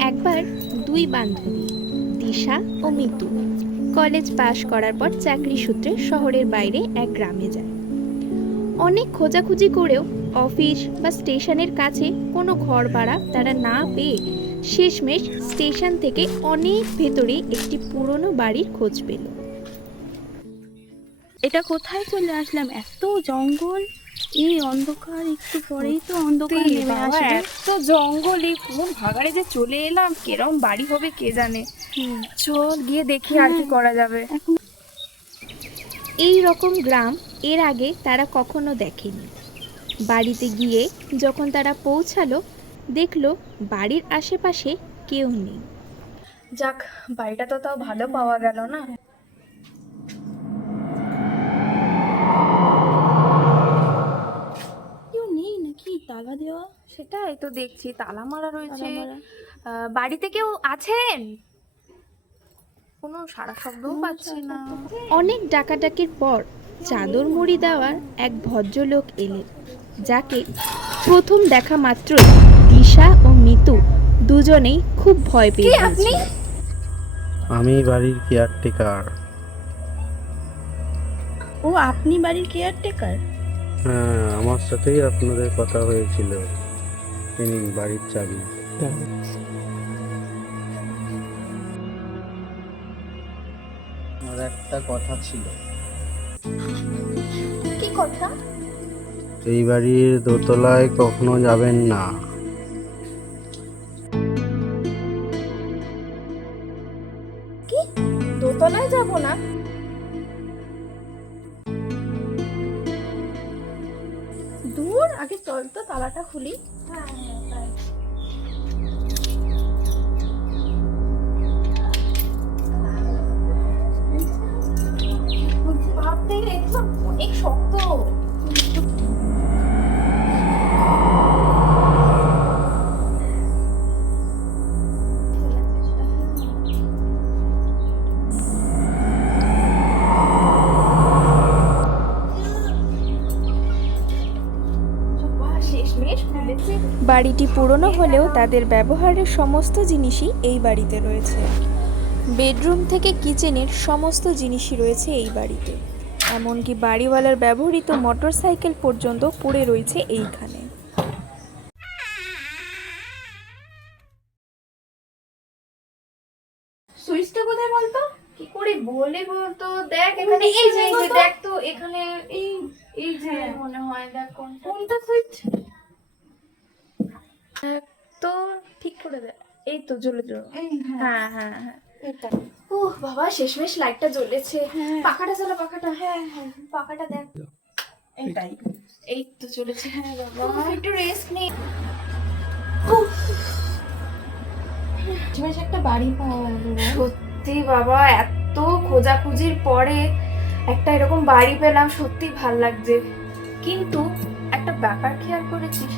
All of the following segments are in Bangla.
একবার দুই বান্ধবী, দিশা ও মিতু, কলেজ পাশ করার পর চাকরি সূত্রে শহরের বাইরে এক গ্রামে যায়। অনেক খোঁজাখুঁজি করেও অফিস বা স্টেশনের কাছে কোনো ঘর ভাড়া তারা না পেয়ে শেষমেশ স্টেশন থেকে অনেক ভেতরে একটি পুরনো বাড়ির খোঁজ পেল। এটা কোথায় চলে আসলাম? এত জঙ্গল। এই অন্ধকার একটু পরেই তো অন্ধকার নেমে আসবে। এত জঙ্গল এই কোন ভাগাড়ে যে চলে এলাম কেরম বাড়ি হবে কে জানে? চল গিয়ে দেখি আর কি করা যাবে। এই রকম গ্রাম এর আগে তারা কখনো দেখেনি। বাড়িতে গিয়ে যখন তারা পৌঁছালো দেখল বাড়ির আশেপাশে কেউ নেই। যাক বাড়িটা তো তাও ভালো পাওয়া গেল না কেউ নেই নাকি তালা দেওয়া? সেটাই তো দেখছি তালা মারা রয়েছে। বাড়িতে কেউ আছেন? কোনো সারা শব্দও পাচ্ছি না। অনেক ডাকাডাকির পর চাদর মুড়ি দেওয়ার এক ভদ্রলোক এলেন যাকে প্রথম দেখা মাত্রই দিশা ও মিতু দুজনেই খুব ভয় পেয়ে আপনি? আমি বাড়ির কেয়ারটেকার। ও আপনি বাড়ির কেয়ারটেকার? হ্যাঁ আমার সাথেই আপনাদের কথা হয়েছিল। তিনি বাড়ির চাবি। আর একটা কথা ছিল। কি কথা? এই বাড়ির দোতলায় কখনো যাবেন না। বাড়িটি পুরনো হলেও তাদের ব্যবহারের সমস্ত জিনিসই এই বাড়িতে রয়েছে। বেডরুম থেকে কিচেনের সমস্ত জিনিসই রয়েছে এই বাড়িতে। এমনকি বাড়িওয়ালার ব্যবহৃত মোটর সাইকেল পর্যন্ত পড়ে রয়েছে এইখানে। সুইচটা কোথায় বলতো? কি করে বলে বলতো? দেখ এখানে এই এই যে দেখ তো এখানে এই এই যে মনে হয় দেখ কোনটা। কোনটা সুইচ? তো ঠিক করে দে। এই তো জ্বলে জ্বলে। হ্যাঁ। হ্যাঁ হ্যাঁ উহ বাবা শেষমেশ লাইটটা জ্বলেছে। পাখাটা চালা পাখাটা। হ্যাঁ হ্যাঁ পাখাটা দেখ। এটাই এই তো চলেছে হ্যাঁ বাবা। একটু রেস্ট নেই শেষমেশ একটা বাড়ি পাওয়া সত্যি বাবা এত খোঁজাখুঁজির পরে একটা এরকম বাড়ি পেলাম। সত্যি ভালো লাগছে। কিন্তু একটা ব্যাপার খেয়াল করেছিস?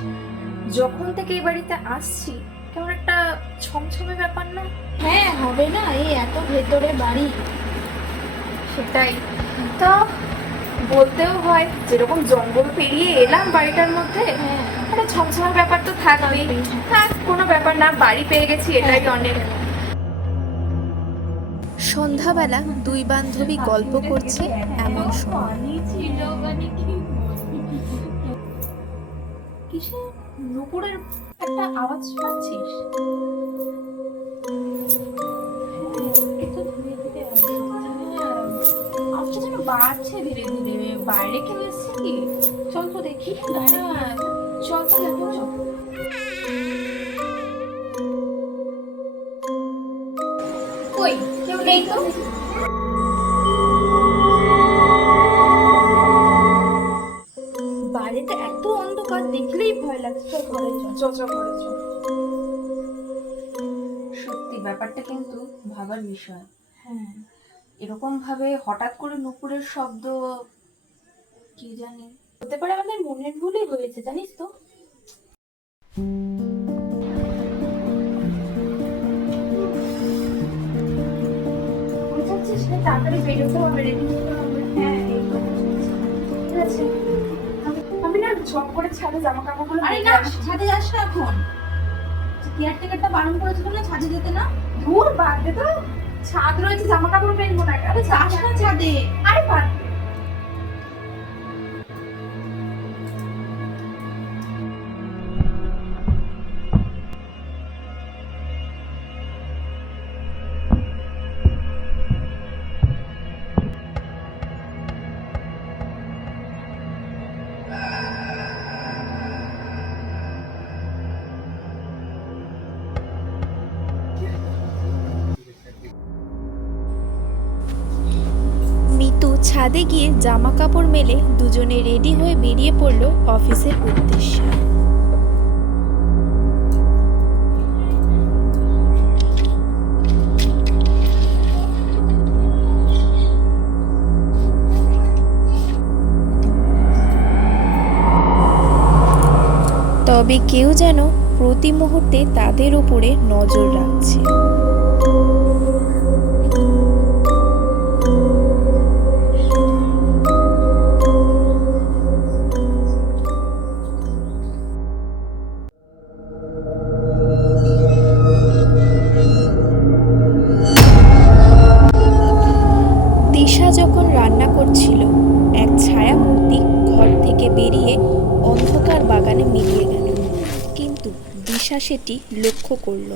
যখন থেকে এই বাড়িতে আসছি কেমন একটা ছমছমে ব্যাপার না? হ্যাঁ হবে না এই এত ভেতরে বাড়ি। সেটাই। তো বলতেও হয় যেরকম জঙ্গল পেরিয়ে এলাম বাড়িটার মধ্যে হ্যাঁ। একটা ছমছমে ব্যাপার তো থাকবেই। থাক কোনো ব্যাপার না বাড়ি পেয়ে গেছি এটাই অনেক। সন্ধ্যাবেলা দুই বান্ধবী গল্প করছে এমন সময়। কিসে নুপুরের একটা আওয়াজ পাচ্ছিস আওয়াজটা যেন বাড়ছে ধীরে ধীরে। বাইরে কেউ এসছে চল তো দেখি। হ্যাঁ, চল দেখো চল। কই? কেউ নেই তো? সত্যি ব্যাপারটা কিন্তু ভাবার বিষয়। হ্যাঁ। এরকম ভাবে হঠাৎ করে নুপুরের শব্দ কি জানি? হতে পারে আমাদের মনের ভুলই হয়েছে জানিস তো। তাড়াতাড়ি বেরোতে হবে রেডি হতে হবে। হ্যাঁ। ঠিক আছে। ঝপ করে ছাদে জামা কাপড়গুলো আরে না ছাদে যাস না এখন। কেয়ারটেকারটা বারণ করেছিল না ছাদে যেতে না? ধুর বাদ দে তো। ছাদ রয়েছে জামা কাপড় পেনবো না। আরে যাস না ছাদে। আরে পার ছাদে গিয়ে জামা কাপড় মেলে দুজনে রেডি হয়ে বেরিয়ে পড়ল অফিসের উদ্দেশ্যে। তবে কেউ যেন প্রতি মুহূর্তে তাদের উপরে নজর রাখছে। সেটি লক্ষ্য করল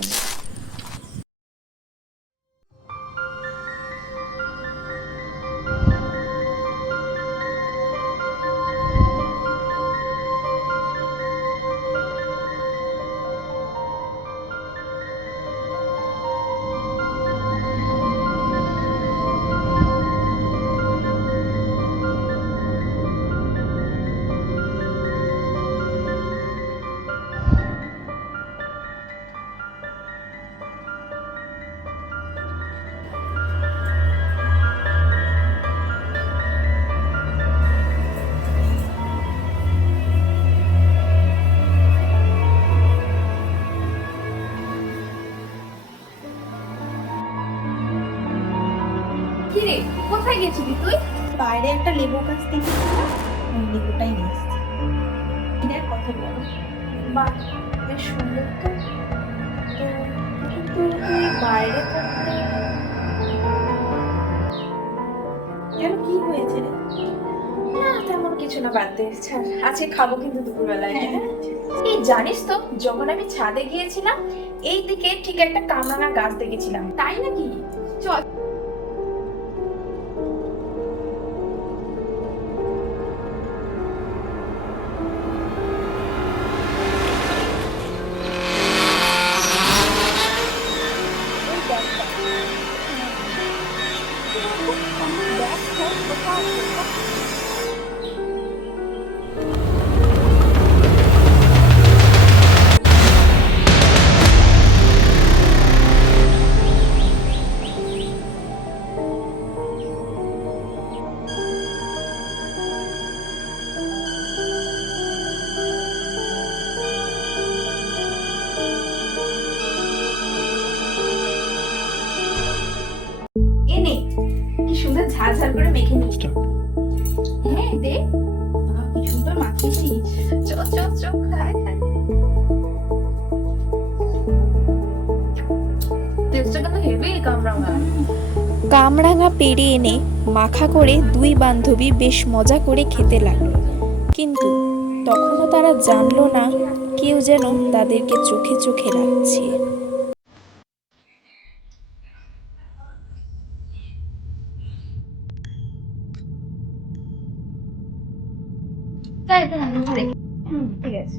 একটা লেবু গাছ দেখেছিলাম ওই লেবুটাই নিয়ে এসেছি। এটার কত বড় বাহ বেশ সুন্দর তো। কিন্তু বাইরে থাকতে কেন কি হয়েছে রে? না তেমন কিছু না বাদ দে। আজকে খাব কিন্তু দুপুরবেলায়। হ্যাঁ, হ্যাঁ এই জানিস তো যখন আমি ছাদে গিয়েছিলাম এই দিকে ঠিক একটা কামরাঙা গাছ দেখেছিলাম। তাই নাকি? চল। টেস্টটা কিন্তু হেভি কামরাঙা। কামরাঙা পেড়ে এনে মাখা করে দুই বান্ধবী বেশ মজা করে খেতে লাগল। কিন্তু তখনও তারা জানলো না কেউ যেন তাদেরকে চোখে চোখে রাখছে। ঠিক আছে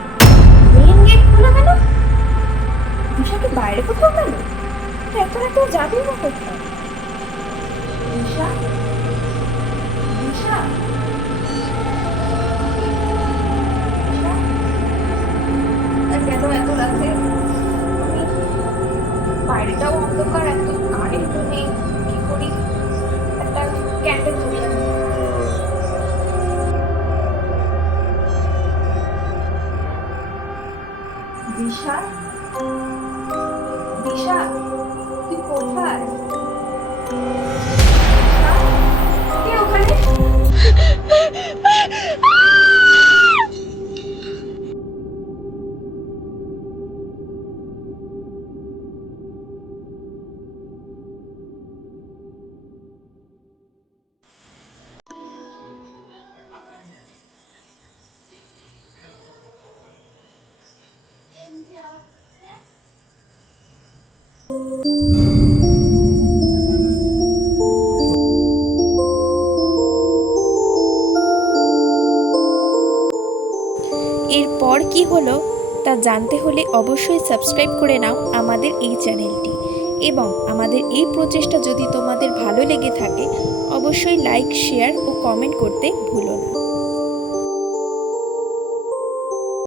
বাইরে কোথাও গেল তো এত এত যাবে না কোথাও? কেন এত রাতে? বাইরেটাও অন্ধকার এত কারেন্ট নেই। কি হলো তা জানতে হলে অবশ্যই সাবস্ক্রাইব করে নাও আমাদের এই চ্যানেলটি। এবং আমাদের এই প্রচেষ্টা যদি তোমাদের ভালো লেগে থাকে, অবশ্যই লাইক, শেয়ার ও কমেন্ট করতে ভুলো না।